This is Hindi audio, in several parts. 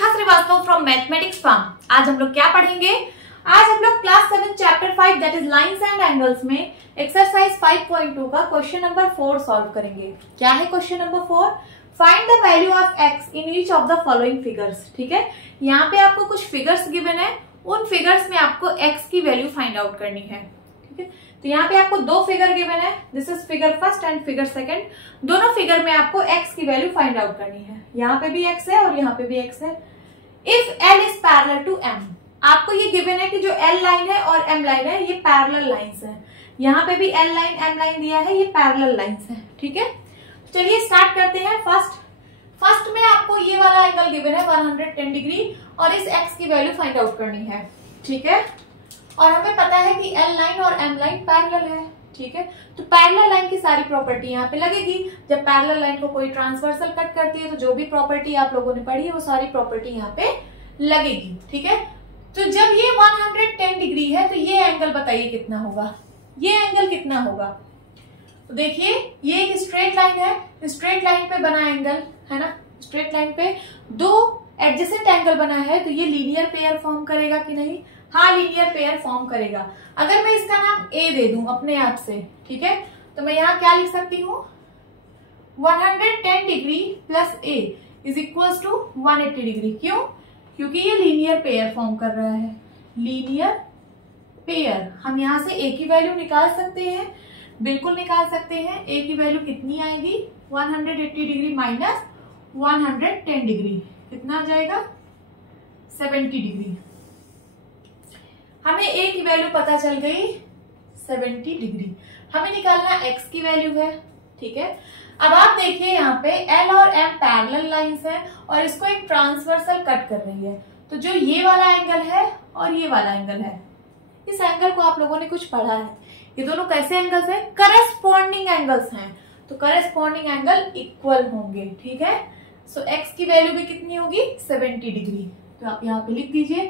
Shikha Srivastava from mathematics farm. आज हम लोग क्या पढ़ेंगे? आज हम लोग class 7 chapter 5 that is lines and angles में एक्सरसाइज 5.2 का क्वेश्चन नंबर 4 सॉल्व करेंगे। क्या है question number 4? Find the value of X in each of the following figures. ठीक है, यहाँ पे आपको कुछ फिगर्स गिवन है, उन फिगर्स में आपको एक्स की वैल्यू फाइंड आउट करनी है। ठीक है, तो यहाँ पे आपको दो फिगर गिवन है, this is figure first and figure second. दोनों फिगर में आपको एक्स की वैल्यू फाइंड आउट करनी है। यहाँ पे भी एक्स है और यहाँ पे भी एक्स है। If L is parallel to M, आपको ये गिवन है कि जो एल लाइन है और एम लाइन है ये पैरेलल लाइंस है। यहाँ पे भी एल लाइन एम लाइन दिया है, ये पैरेलल लाइंस है। ठीक है, चलिए स्टार्ट करते हैं। फर्स्ट में आपको ये वाला एंगल गिवन है 110 डिग्री और इस एक्स की वैल्यू फाइंड आउट करनी है। ठीक है, और हमें पता है कि एल लाइन और एम लाइन पैरेलल है। ठीक है, तो पैरेलल लाइन की सारी प्रॉपर्टी यहाँ पे लगेगी। जब पैरेलल लाइन को कोई ट्रांसवर्सल कट करती है तो जो भी प्रॉपर्टी आप लोगों ने पढ़ी है वो सारी प्रॉपर्टी यहाँ पे लगेगी। ठीक है, तो जब ये 110 डिग्री है तो ये एंगल बताइए कितना होगा? ये एंगल कितना होगा? तो देखिए ये एक स्ट्रेट लाइन है, स्ट्रेट लाइन पे बना एंगल है ना, स्ट्रेट लाइन पे दो एडजेसेंट एंगल बना है, तो ये लीनियर पेयर फॉर्म करेगा कि नहीं? हाँ, लीनियर पेयर फॉर्म करेगा। अगर मैं इसका नाम ए दे दूं अपने आप से, ठीक है, तो मैं यहाँ क्या लिख सकती हूँ? 110 degree plus A is equal to 180 degree. क्यों? क्योंकि ये लीनियर पेयर फॉर्म कर रहा है। लीनियर पेयर, हम यहाँ से ए की वैल्यू निकाल सकते हैं, बिल्कुल निकाल सकते हैं। ए की वैल्यू कितनी आएगी? 180 डिग्री माइनस 110 डिग्री, कितना आ जाएगा? 70 डिग्री। हमें ए की वैल्यू पता चल गई 70 डिग्री। हमें निकालना एक्स की वैल्यू है। ठीक है, अब आप देखिए यहाँ पे एल और एम पैरेलल लाइंस हैं और इसको एक ट्रांसवर्सल कट कर रही है। तो जो ये वाला एंगल है और ये वाला एंगल है, इस एंगल को आप लोगों ने कुछ पढ़ा है। ये दोनों कैसे एंगल्स हैं? करेस्पॉन्डिंग एंगल्स हैं, तो करेस्पॉन्डिंग एंगल इक्वल होंगे। ठीक है, सो एक्स की वैल्यू भी कितनी होगी? 70 डिग्री। तो आप यहाँ पे लिख दीजिए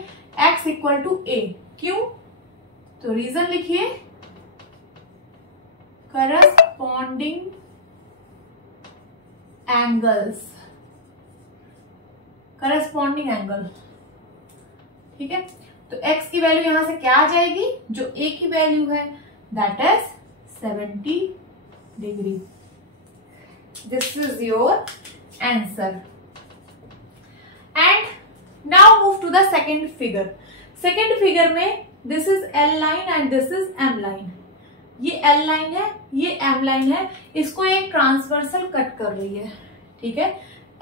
एक्स इक्वल टू ए। क्यों? तो रीजन लिखिए, करस्पॉन्डिंग एंगल्स, करस्पॉन्डिंग एंगल। ठीक है, तो x की वैल्यू यहां से क्या आ जाएगी? जो a की वैल्यू है that is 70 degree. This is your answer. And now move to the second figure. Second figure में this is L line and this is M line. ये एल लाइन है, ये एम लाइन है, इसको एक ट्रांसवर्सल कट कर रही है। ठीक है,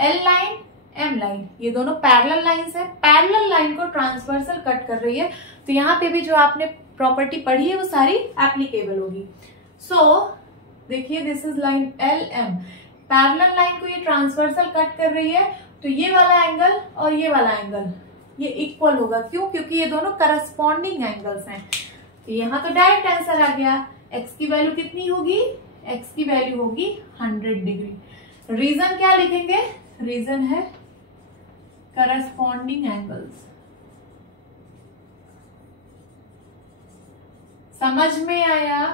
एल लाइन एम लाइन ये दोनों पैरेलल लाइंस है, पैरेलल लाइन को ट्रांसवर्सल कट कर रही है। तो यहाँ पे भी जो आपने प्रॉपर्टी पढ़ी है वो सारी एप्लीकेबल होगी। सो देखिए this is line L M, parallel line को ये ट्रांसवर्सल कट कर रही है, तो ये वाला एंगल और ये वाला एंगल ये इक्वल होगा। क्यों? क्योंकि ये दोनों करस्पॉन्डिंग एंगल्स हैं। तो यहाँ तो डायरेक्ट आंसर आ गया। एक्स की वैल्यू कितनी होगी? एक्स की वैल्यू होगी 100 डिग्री। रीजन क्या लिखेंगे? रीजन है करस्पॉन्डिंग एंगल्स। समझ में आया?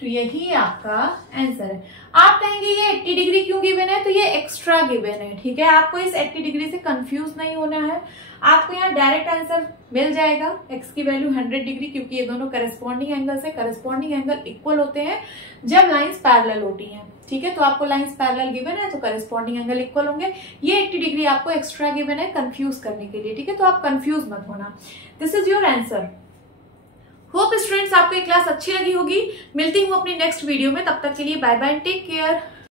तो यही आपका आंसर है। आप कहेंगे ये 80 डिग्री क्यों गिवन है? तो ये एक्स्ट्रा गिवन है। ठीक है, आपको इस 80 डिग्री से कंफ्यूज नहीं होना है, आपको यहाँ डायरेक्ट आंसर मिल जाएगा। एक्स की वैल्यू 100 डिग्री, क्योंकि ये दोनों करस्पॉन्डिंग एंगल्स है। करस्पॉन्डिंग एंगल इक्वल होते हैं जब लाइंस पैरेलल होती हैं। ठीक है, तो आपको लाइंस पैरेलल गिवन है तो करस्पॉन्डिंग एंगल इक्वल होंगे। ये 80 डिग्री आपको एक्स्ट्रा गिवन है कंफ्यूज करने के लिए। ठीक है, तो आप कंफ्यूज मत होना। This is your answer. Hope students आपको ये क्लास अच्छी लगी होगी। मिलती हूँ अपनी नेक्स्ट वीडियो में, तब तक के लिए बाय बाय, टेक केयर।